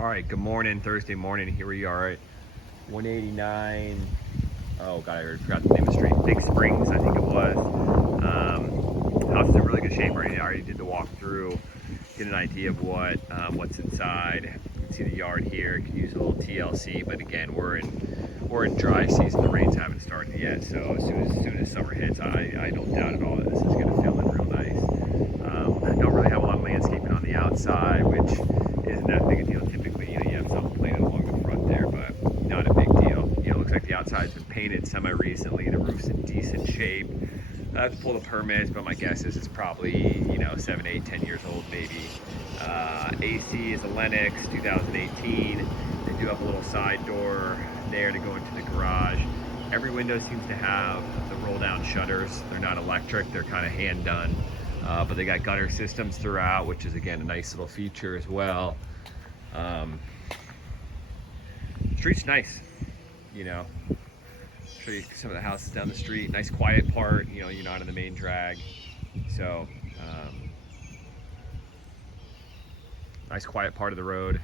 All right, good morning, Thursday morning. Here we are at 189. Oh God, I forgot the name of the street. Big Springs, I think it was. House is in really good shape already. I already did the walkthrough, get an idea of what's inside. You can see the yard here. Could use a little TLC, but again, we're in dry season. The rains haven't started yet, so as soon as summer hits, I don't doubt at all that this is going to fill in real nice. I don't really have a lot of landscaping on the outside, which isn't that big a deal. Typically, you have something planted along the front there, but not a big deal. It looks like the outside's been painted semi-recently. The roof's in decent shape. I have to pull the permits, but my guess is it's probably 7, 8, 10 years old maybe. AC is a Lennox 2018. They do have a little side door there to go into the garage. Every window seems to have the roll-down shutters. They're not electric, they're kind of hand done. But they got gutter systems throughout, which is again a nice little feature as well. Street's nice, show you some of the houses down the street. Nice quiet part, you're not in the main drag. So, nice quiet part of the road.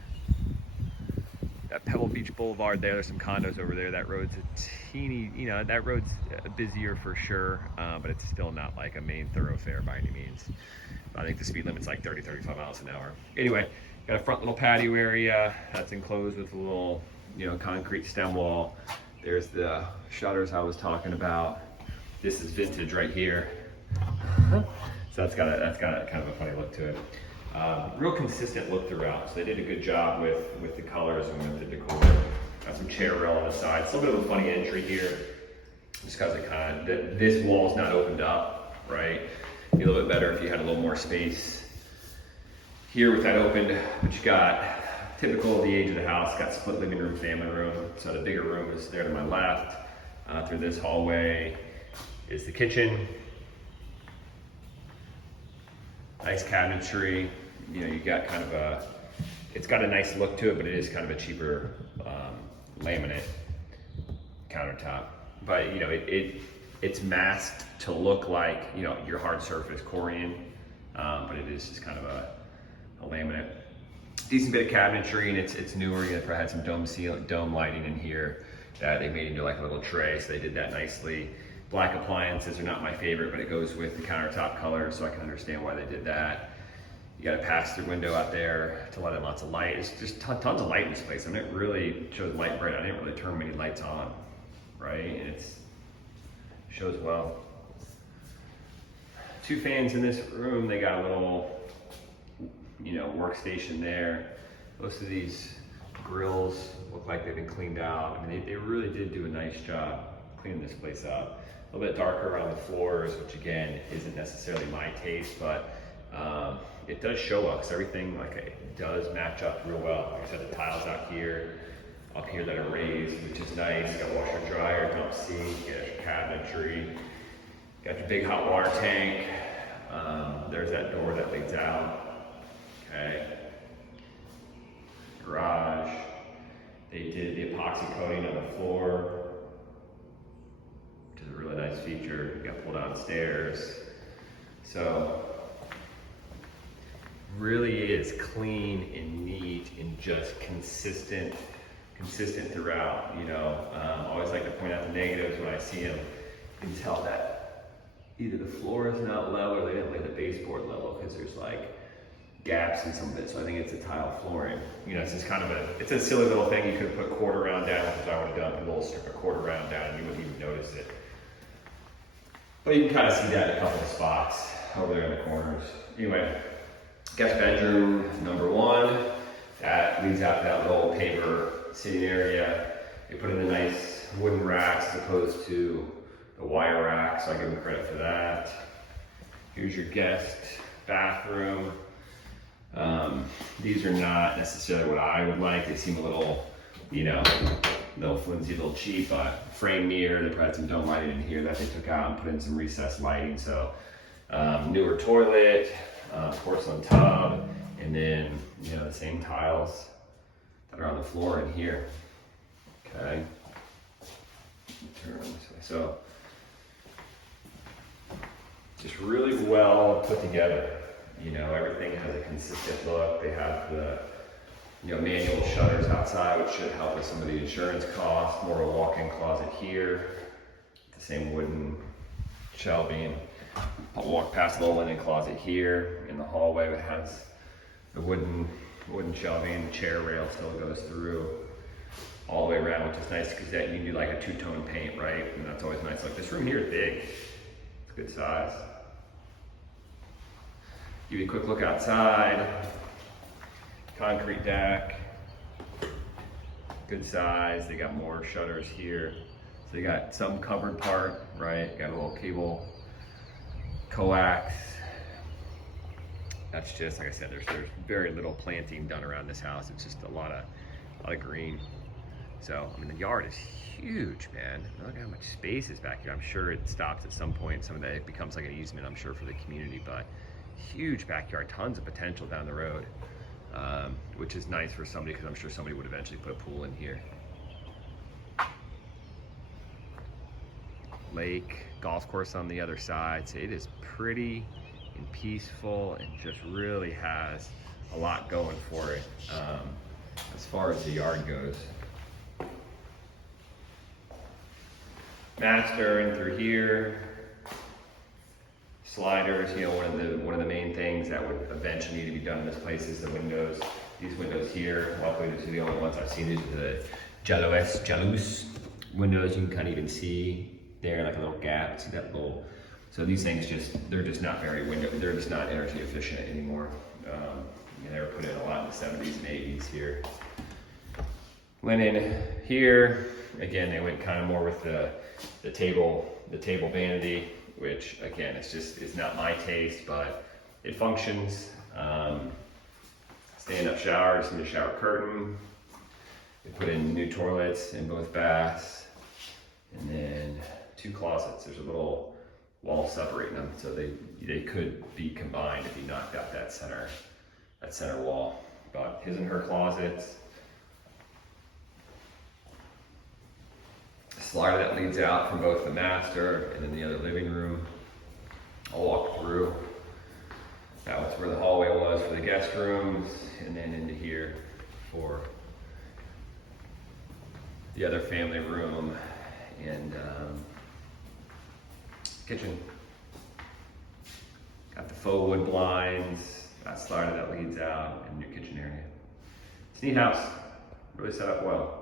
That Pebble Beach Boulevard there's some condos over there. That road's a teeny, that road's busier for sure, but it's still not like a main thoroughfare by any means. I think the speed limit's like 30, 35 miles an hour. Anyway, got a front little patio area that's enclosed with a little, concrete stem wall. There's the shutters I was talking about. This is vintage right here. So that's got a kind of a funny look to it. Real consistent look throughout. So they did a good job with the colors and with the decor. Got some chair rail on the side. It's a little bit of a funny entry here, just because it this wall's not opened up, right? Be a little bit better if you had a little more space here with that opened. But you got, typical of the age of the house, got split living room, family room. So the bigger room is there to my left. Through this hallway is the kitchen. Nice cabinetry. You got kind of it's got a nice look to it, but it is kind of a cheaper laminate countertop. But it's masked to look like your hard surface Corian, but it is just kind of a laminate. Decent bit of cabinetry, and it's newer. They probably had some dome lighting in here that they made into like a little tray, so they did that nicely. Black appliances are not my favorite, but it goes with the countertop color, so I can understand why they did that. You got a pass-through window out there to let in lots of light. It's just tons of light in this place. I mean, it really shows light bright. I didn't really turn many lights on, right? And it shows well. 2 fans in this room. They got a little, workstation there. Most of these grills look like they've been cleaned out. I mean, they really did do a nice job cleaning this place up. A little bit darker around the floors, which again isn't necessarily my taste, but it does show up because everything it does match up real well. Like I said, the tiles out here, up here that are raised, which is nice. Got washer dryer, dump sink, cabinetry, got your big hot water tank. There's that door that leads out. Okay. Garage. They did the epoxy coating on the floor, which is a really nice feature. You got pull down stairs. So really is clean and neat and just consistent throughout. Always like to point out the negatives when I see them. You can tell that either the floor is not level or they didn't lay the baseboard level because there's gaps in some of it. So I think it's a tile flooring. It's just kind of it's a silly little thing. You could have put quarter round down, which I would have done, a little strip of quarter round down, and you wouldn't even notice it. But you can kind of see that in a couple of spots over there in the corners. Anyway, guest bedroom number 1. That leads out to that little paper sitting area. They put in the nice wooden racks as opposed to the wire rack, so I give them credit for that. Here's your guest bathroom. These are not necessarily what I would like. They seem a little, little flimsy, a little cheap. Frame mirror, they probably had some dome lighting in here that they took out and put in some recessed lighting. So newer toilet, porcelain tub, and then the same tiles that are on the floor in here. Okay. Turn around this way. So just really well put together. Everything has a consistent look. They have the manual shutters outside, which should help with some of the insurance costs. More of a walk-in closet here. The same wooden shelving. I'll walk past the little linen closet here in the hallway. It has the wooden shelving. The chair rail still goes through all the way around, which is nice because that you can do like a two-tone paint, right? And that's always nice. Like this room here is big. It's good size. Give you a quick look outside. Concrete deck. Good size. They got more shutters here. So they got some covered part, right? Got a little cable coax. That's just, like I said, there's very little planting done around this house. It's just a lot of green. So, I mean, the yard is huge, man. Look at how much space is back here. I'm sure it stops at some point. Some of that, it becomes like an easement, I'm sure, for the community, but huge backyard, tons of potential down the road, which is nice for somebody, because I'm sure somebody would eventually put a pool in here. Lake, golf course on the other side. So it is pretty and peaceful and just really has a lot going for it as far as the yard goes. Master in through here. Sliders, one of the main things that would eventually need to be done in this place is the windows. These windows here, luckily these are the only ones I've seen. These are the jalous windows. You can kind of even see there like a little gap. See that little, so these things they're just not very they're just not energy efficient anymore. They were put in a lot in the 70s and 80s here. Linen here, again, they went kind of more with the table vanity, which again, it's not my taste, but it functions. Stand-up showers and the shower curtain. They put in new toilets in both baths, and then 2 closets. There's a little wall separating them, so they could be combined if you knocked out that center wall. But his and her closets. Slider that leads out from both the master and then the other living room. I'll walk through. That was where the hallway was for the guest rooms, and then into here for the other family room and kitchen. Got the faux wood blinds, that slider that leads out, and your kitchen area. It's a neat house, really set up well.